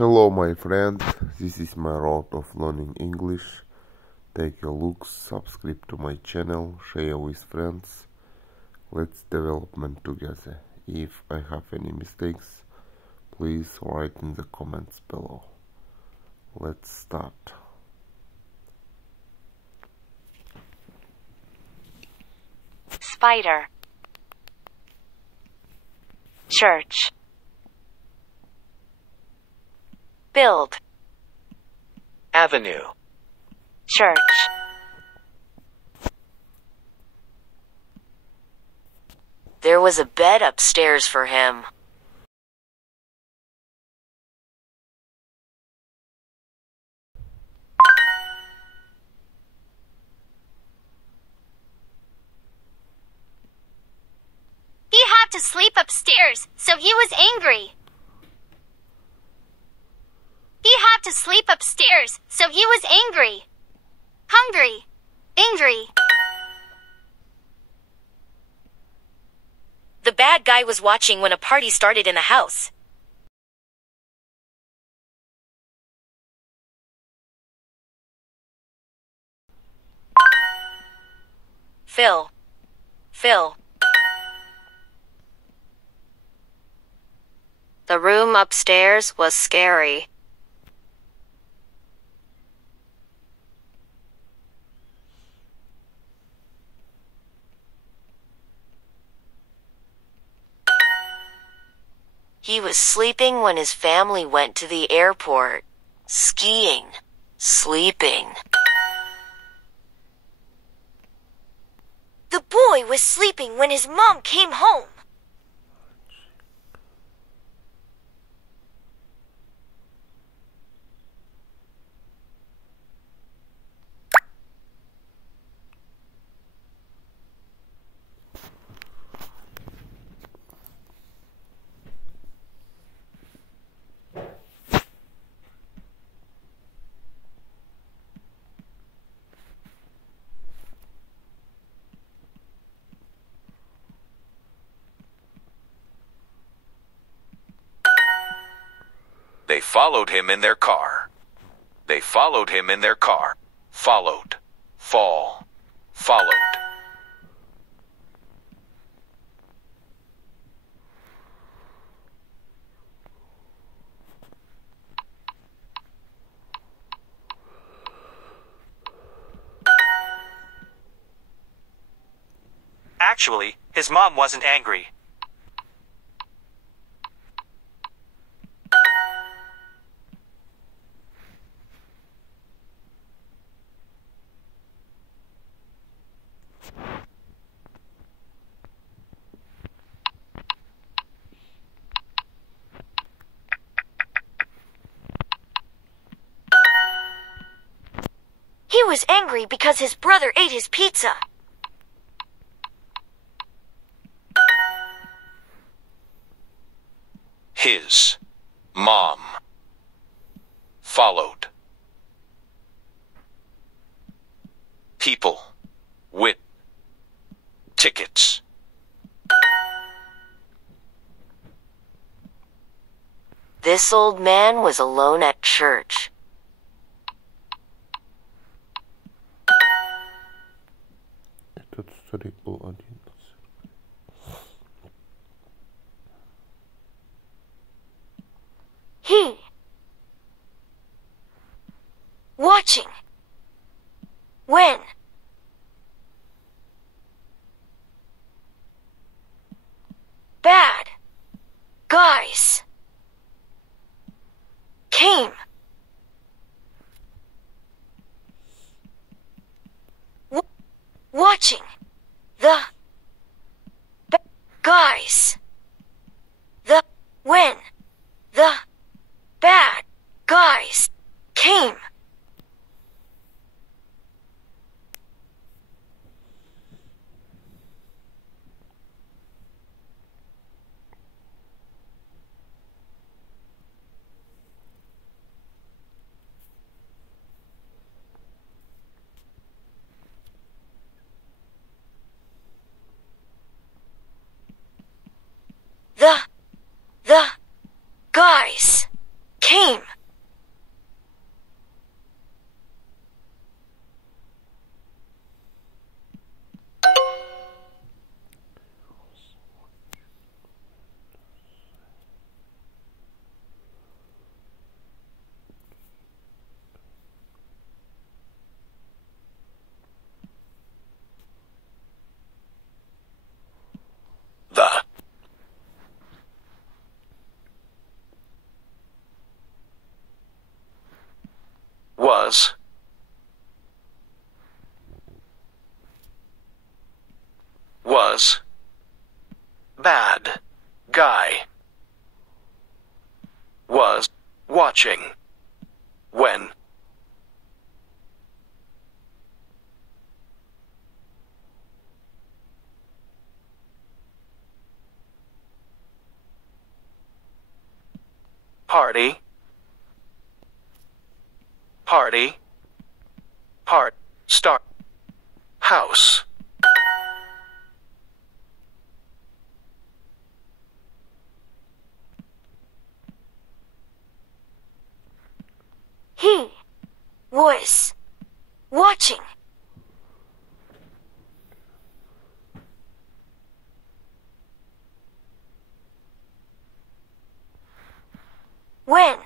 Hello my friend, this is my road of learning English. Take a look, subscribe to my channel, share with friends. Let's development together. If I have any mistakes, please write in the comments below. Let's start. Spider. Church. Build. Avenue. Church. There was a bed upstairs for him. He had to sleep upstairs, so he was angry. He had to sleep upstairs, so he was angry. Hungry. Angry. The bad guy was watching when a party started in the house. Phil. The room upstairs was scary. He was sleeping when his family went to the airport. Skiing. Sleeping. The boy was sleeping when his mom came home. They followed him in their car. They followed him in their car. Followed. Fall. Followed. Actually, his mom wasn't angry. He was angry because his brother ate his pizza. His mom followed. People with tickets. This old man was alone at church. Этот старик был один. He. Watching. When. Bad. Guys. Came. Watching. The. Guys. The. When. The. Bad guys came. The was, bad, guy, was, watching, when, party, party, part, start, house, He was watching. When